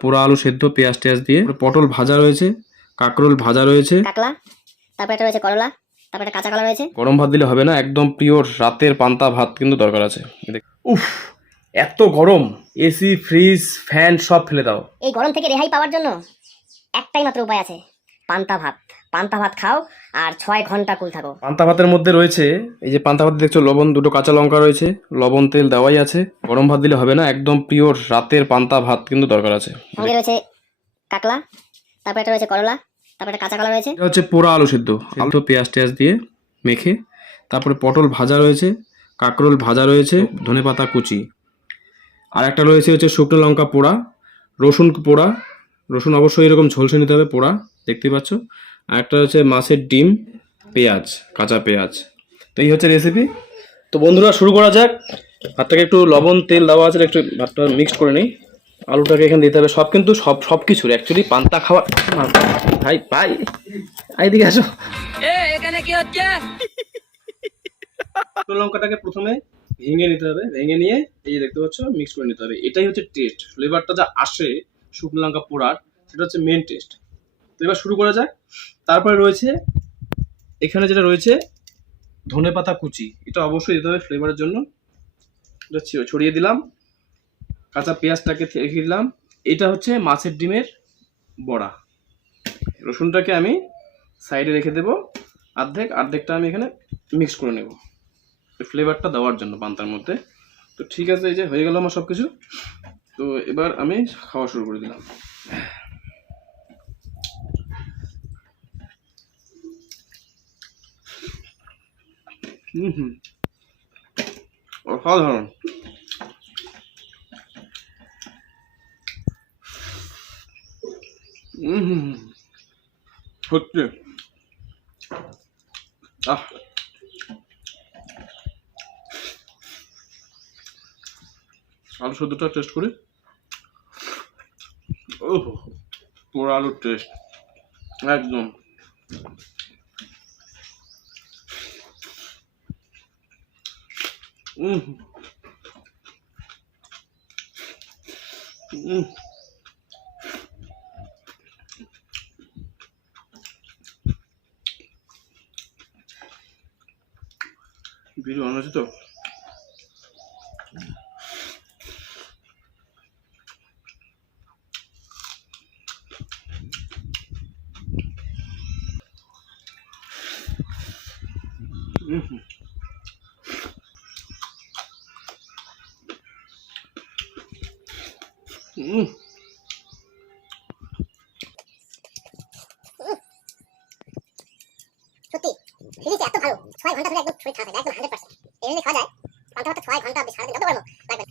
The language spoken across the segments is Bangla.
পোড়া আলু সেদ্ধ পেঁয়াজ টেয়াজ দিয়ে, পটল ভাজা রয়েছে, কাঁকরোল ভাজা রয়েছে, কাকলা, তারপর একটা রয়েছে করলা, তারপর একটা কাঁচা কলা রয়েছে। গরম ভাত দিলে হবে না, একদম পিওর রাতের পান্তা ভাত কিন্তু দরকার আছে। উফ, এত গরম, এসি ফ্রিজ ফ্যান সব ফেলে দাও। এই গরম থেকে রেহাই পাওয়ার জন্য একটাই মাত্র উপায় আছে, পান্তা ভাত। পান্তা ভাত খাও আর 6 ঘন্টা কুল থাকো। পান্তা ভাতের মধ্যে রয়েছে, এই যে পান্তা ভাত দেখছো, লবণ, 2টো কাঁচা লঙ্কা রয়েছে, লবণ তেল দেওয়াই আছে। গরম ভাত দিলে হবে না, একদম পিওর রাতের পান্তা ভাত কিন্তু দরকার আছে। সঙ্গে রয়েছে কাকলা, তারপর একটা রয়েছে করলা, তারপর একটা কাঁচা কলা রয়েছে। এটা হচ্ছে পোড়া আলু সেদ্ধ, আলু পেঁয়াজ টেয়াজ দিয়ে মেখে, তারপরে পটল ভাজা রয়েছে, কাঁকরোল ভাজা রয়েছে, ধনেপাতা কুচি, আর একটা রয়েছে হচ্ছে শুকনো লঙ্কা পোড়া, রসুন পোড়া, রসুন অবশ্যই এরকম ঝলসে নিতে হবে পোড়া, দেখতেই পাচ্ছ। আর একটা হচ্ছে মাছের ডিম, পেঁয়াজ, কাঁচা পেঁয়াজ। তো এই হচ্ছে রেসিপি। তো বন্ধুরা শুরু করা যাক। ভাতটাকে একটু লবণ তেল দেওয়া আছে, একটু ভাতটা মিক্সড করে নিই। আলুটাকে এখানে দিতে হবে, সব কিন্তু সব কিছুর অ্যাকচুয়ালি পান্তা খাওয়া। ভাই ভাই এইদিকে আসো। এখানে কি হচ্ছে? শুকনো লঙ্কাটাকে প্রথমে ভেঙে নিতে হবে, ভেঙে নিয়ে এই যে দেখতে পাচ্ছ মিক্স করে নিতে হবে। এটাই হচ্ছে টেস্ট, ফ্লেভারটা যা আসে শুকনো লঙ্কা পোড়ার, সেটা হচ্ছে মেন টেস্ট। তো এবার শুরু করা যাক। তারপরে রয়েছে এখানে যেটা রয়েছে ধনেপাতা কুচি, এটা অবশ্যই দিতে হবে ফ্লেভারের জন্য। এটা ছড়িয়ে দিলাম, কাঁচা পেঁয়াজটাকে রেখে দিলাম। এটা হচ্ছে মাছের ডিমের বড়া। রসুনটাকে আমি সাইডে রেখে দেবো, অর্ধেকটা আমি এখানে মিক্স করে নেব ফ্লেভারটা দেওয়ার জন্য পান্তার মধ্যে। তো ঠিক আছে, এই যে হয়ে গেল আমার সব কিছু। তো এবার আমি খাওয়া শুরু করে দিলাম। অসাধারণ। হচ্ছে আলু সেদ্ধটা টেস্ট করি। ওহ, পোড়া আলুর টেস্ট একদম। ভিডিও অন আছে তো? সত্যি ফিলিংস এত ভালো, 6 ঘন্টা ধরে একদম শরীর ঠান্ডা থাকে, একদম 100%। এমনি খাওয়া যায় পান্তা ভাত 6 ঘন্টা সারাদিন যত গরম লাগবে।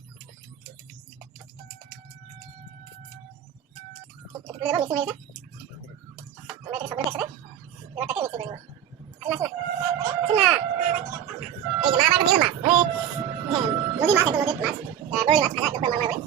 একটু তুলে দেবো, মিক্সিং হয়ে গেছে। আমরা এটাকে সবগুলো একসাথে এবারটাকে মিক্সিং করে নেবো। আসুন না, এই যে মা আবার মেল মাছ, নদী মাছ, একদম নদীর মাছ, বড়ই মাছ ভাজা একদম মারমার করে।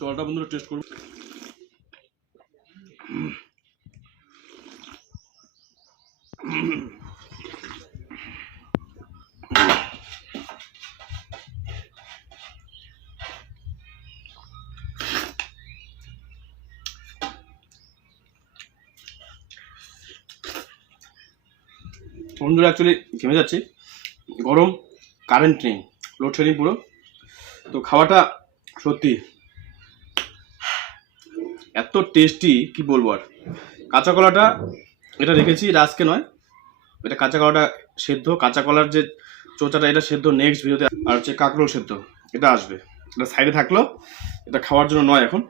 জলটা বন্ধুরা টেস্ট করুন। বন্ধুরা অ্যাকচুয়ালি ঘেমে যাচ্ছি, গরম, কারেন্ট নেই, লোডশেডিং পুরো। তো খাওয়াটা সত্যি এত টেস্টি কি বলবো আর। কাঁচা কলাটা এটা রেখেছি, এটা আজকে নয়, এটা কাঁচা কলাটা সেদ্ধ, কাঁচা কলার যে চোচাটা এটা সেদ্ধ নেক্সট ভিডিওতে। আর হচ্ছে কাঁকরোল সেদ্ধ, এটা আসবে, এটা সাইডে থাকলো, এটা খাওয়ার জন্য নয় এখন।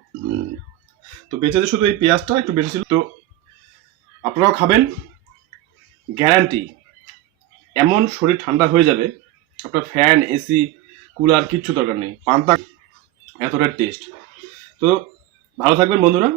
তো বেঁচেছে শুধু এই পেঁয়াজটা একটু বেশি ছিল। তো আপনারাও খাবেন, গ্যারান্টি এমন শরীর ঠান্ডা হয়ে যাবে, আপনার ফ্যান এসি কুলার কিচ্ছু দরকার নেই, পান্তা এতটা টেস্ট। তো ভালো থাকবেন বন্ধুরা।